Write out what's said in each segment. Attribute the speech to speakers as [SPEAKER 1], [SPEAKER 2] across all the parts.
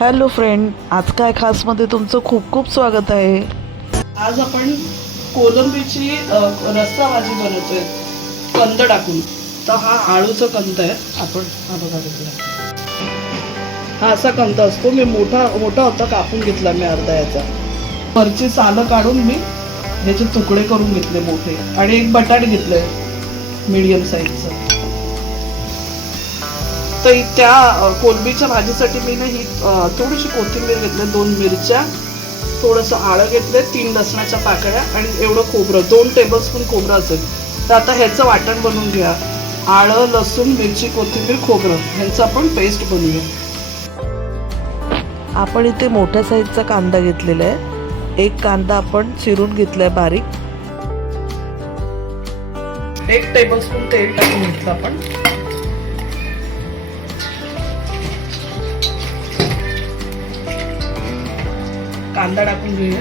[SPEAKER 1] Hello friend आज काय खासमध्ये तुमचं खूप खूप स्वागत आहे.
[SPEAKER 2] आज आपण कोलंबीची अ, रस्सा भाजी बनवतोय कंद टाकून. तर हा आळूचा कंद आहे. आपण हा बघा घेतला हा असा कंद असतो. मी मोठा मोठा होता कापून घेतला मी अर्धा याचा. वरची सालं काढून मी ह्याचे तुकडे करून घेतले मोठे. आणि एक बटाट घेतलंय मीडियम साईजचं तर त्या कोलंबीच्या भाजीसाठी मी ना ही थोडीशी कोथिंबीर घेतली दोन मिरच्या थोडंसं आळं घेतलंय तीन लसणाच्या पाकळ्या आणि एवढं खोबरं दोन टेबलस्पून खोबरं असेल. तर आता ह्याचं वाटण बनवून घ्या. आळं लसूण मिरची कोथिंबीर खोबरं ह्यांचं आपण पेस्ट बनवूया.
[SPEAKER 1] आपण इथे मोठ्या साईजचा कांदा घेतलेला आहे. एक कांदा आपण चिरून घेतलाय बारीक.
[SPEAKER 2] एक टेबलस्पून तेल टाकून घेतलं आपण. कांदा टाकून घेऊया.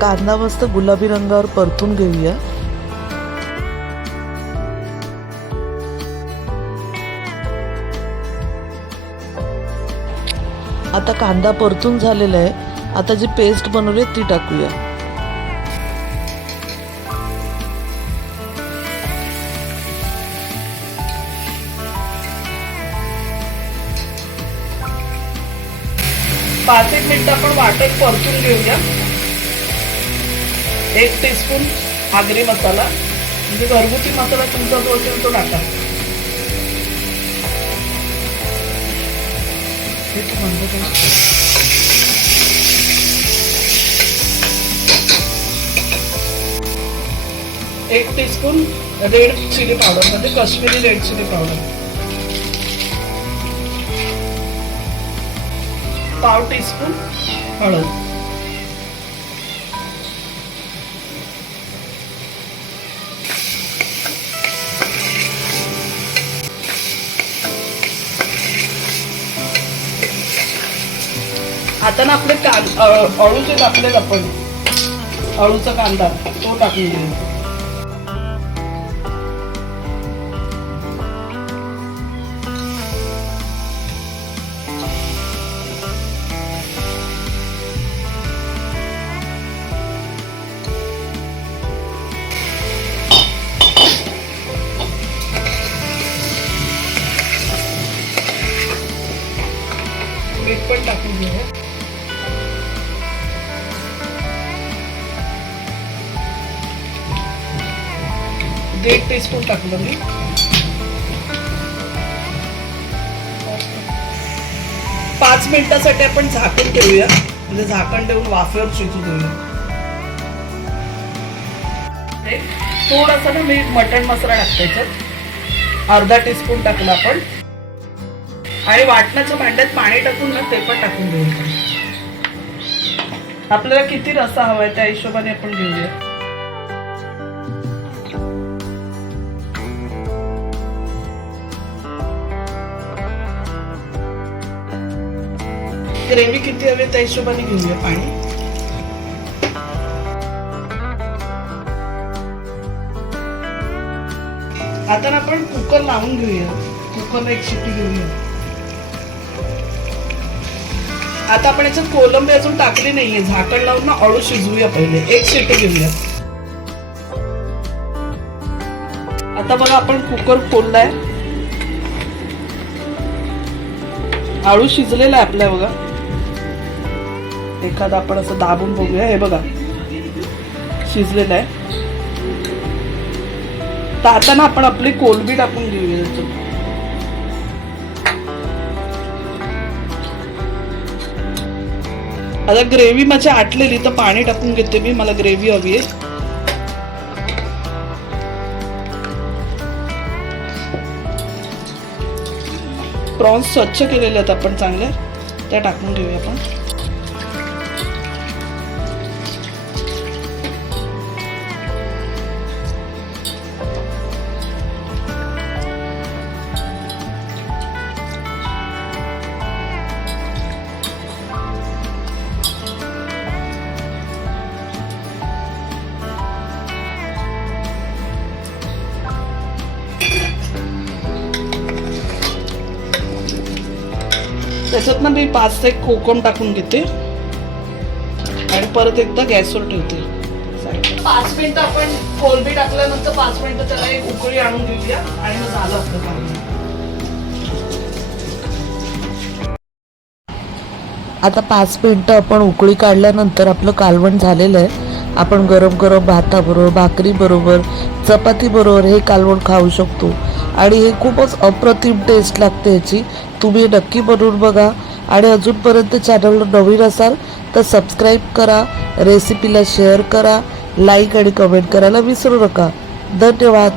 [SPEAKER 1] कांदा मस्त गुलाबी रंगावर परतून घेऊया. आता कांदा परतून झालेला आहे. आता जी पेस्ट बनवली आहे ती टाकूया.
[SPEAKER 2] पाच एक मिनिट आपण वाटण परतून घेऊया. एक टीस्पून आगरी मसाला. म्हणजे घरगुती मसाला तुमचा जो असेल तो टाका. हे तू बंद कर. एक टीस्पून रेड चिली पावडर म्हणजे काश्मीरी रेड चिली पावडर पाव टीस्पून हळद आता ना आपले कांद अ- अळूचे टाकलेत आपण. अळूचा कांदा तो टाकून घेऊ पण टाकून घेऊया एक टीस्पून टाकलं मी. पाच मिनिटासाठी आपण झाकण ठेवूया. म्हणजे झाकण ठेवून वाफेवर शिजू देऊया. थोडासा ना मी मटण मसाला टाकतो याच्यात. अर्धा टीस्पून टाकला आपण. आणि वाटणाच्या भांड्यात पाणी टाकून ना ते पण टाकून देऊया. आपल्याला किती रसा हवाय त्या हिशोबाने आपण घेऊया. ग्रेव्ही किती हवी त्या हिशोबाने घेऊया. पाणी आता ना आपण कुकर लावून घेऊया. कुकरला एक शिट्टी घेऊया. आता आपण याच्यात कोलंबी अजून टाकली नाहीये. झाकण लावून ना अळू शिजवूया पहिले. एक शिट्टी घेऊया. आता बघा आपण कुकर खोललाय. आळू शिजलेला आहे आपल्या बघा. एखादा आपण असं दाबून बघूया. हे बघा. शिजलेलं आहे. तर आता ना आपण आपली कोलबी टाकून घेऊया आता ग्रेव्ही माझी आटलेली तर पाणी टाकून घेते मी. मला ग्रेव्ही हवी आहे. प्रॉन्स स्वच्छ केलेले आहेत आपण चांगले. त्या टाकून घेऊया आपण. त्याच्यात ना मी पाच ते कोकम टाकून घेते. आणि परत एकदा गॅसवर ठेवते. पाच मिनिटं आपण कोलबी टाकल्यानंतर पाच मिनिटं त्याला एक उकळी आणून देऊया आणि मग झालं आपलं.
[SPEAKER 1] आता पाच मिनटं आपण उकळी काढल्यानंतर आपलं कालवण झालेलं आहे. आपण गरम गरम भाताबरोबर भाकरीबरोबर चपातीबरोबर हे कालवण खाऊ शकतो. आणि हे खूपच अप्रतिम टेस्ट लागते याची. तुम्ही नक्की बनवून बघा. आणि अजूनपर्यंत चॅनलला नवीन असाल तर सबस्क्राईब करा रेसिपीला शेअर करा लाईक आणि कमेंट करायला विसरू नका. धन्यवाद.